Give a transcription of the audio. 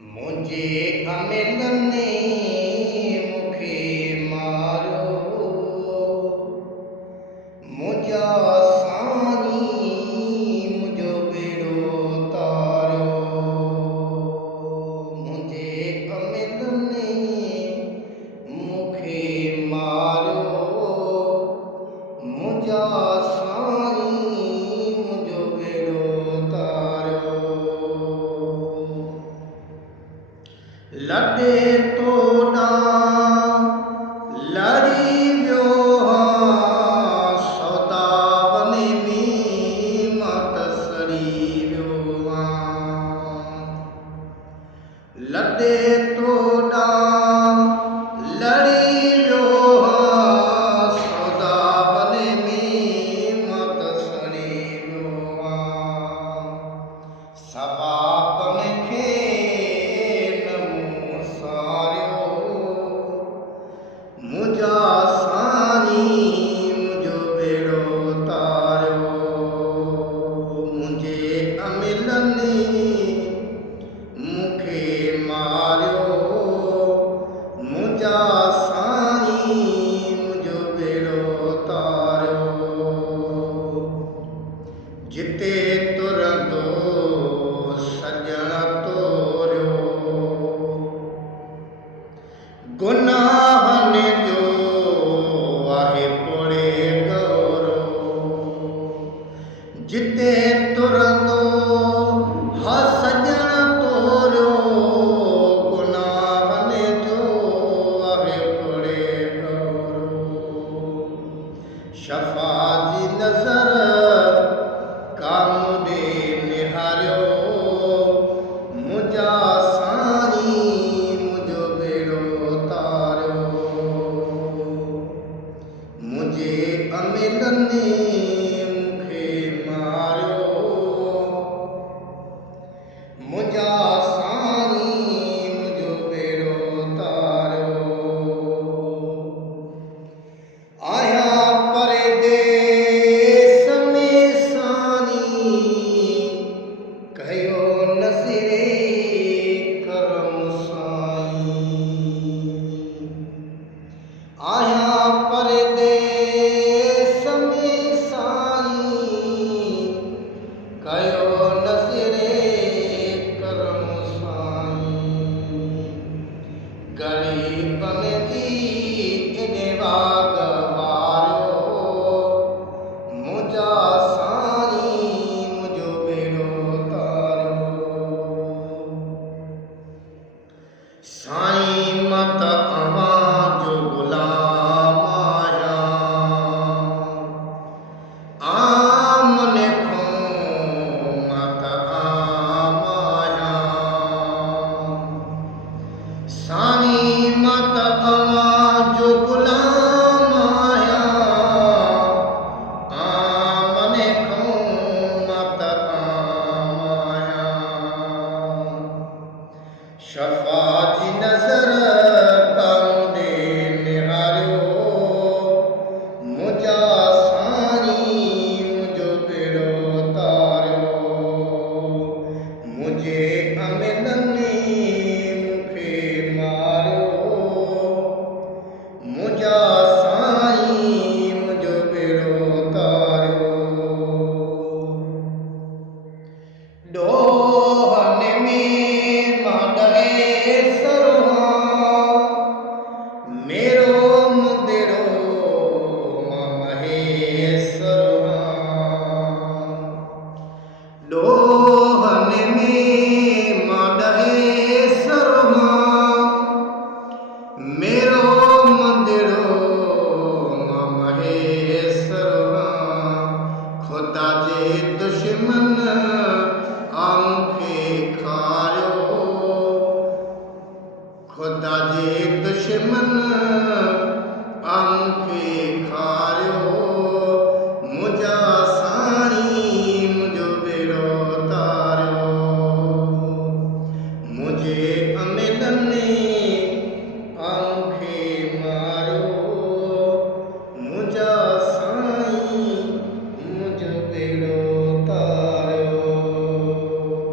मुझे अमिलन ने मुखे मारो मुझा सानी मुझो बेड़ो तारो मुझे अमिलन ने मुखे मारो मुझा सानी मुझो बेड़ो तारो लॾे तोॾां लड़ी वियो सौदावने में मां त सड़ी वियो लॾे तोॾां लड़ी वियो सौदावने में मां त सड़ी वियो सवाब खे मुझा सानी मुझो बेड़ो तारो मुझे अमिलन ने मुखे मारियो मुझा सानी मुझो बेड़ो तारो जिते तुरंदो सजण तोरियो गुनाहन जो आहे पोड़े गौरो जिते तुरंदो हा सजण तोरियो गुनाहन जो आहे पोड़े गौरो शफ़ा जी नज़र कामुडे निहारियो मुझा सानी मुझो बेड़ो मुझे अमिलन ने मुखे मारियो मुझा सानी मुझो बेड़ो तारो आया परदेस में सानी कयो नज़रे करम साईं आया परदेस में साईं कयो नज़रे करम साईं ग़रीबन जी निवाग वारियो मुझा साईं मुझो बेड़ो तारो साईं मत अवां जो गुलाम आहियां आमने खों मत आम आहियां साईं मत अवां जो गुलाम आहियां आमने खों मत आम आहियां शफ़ा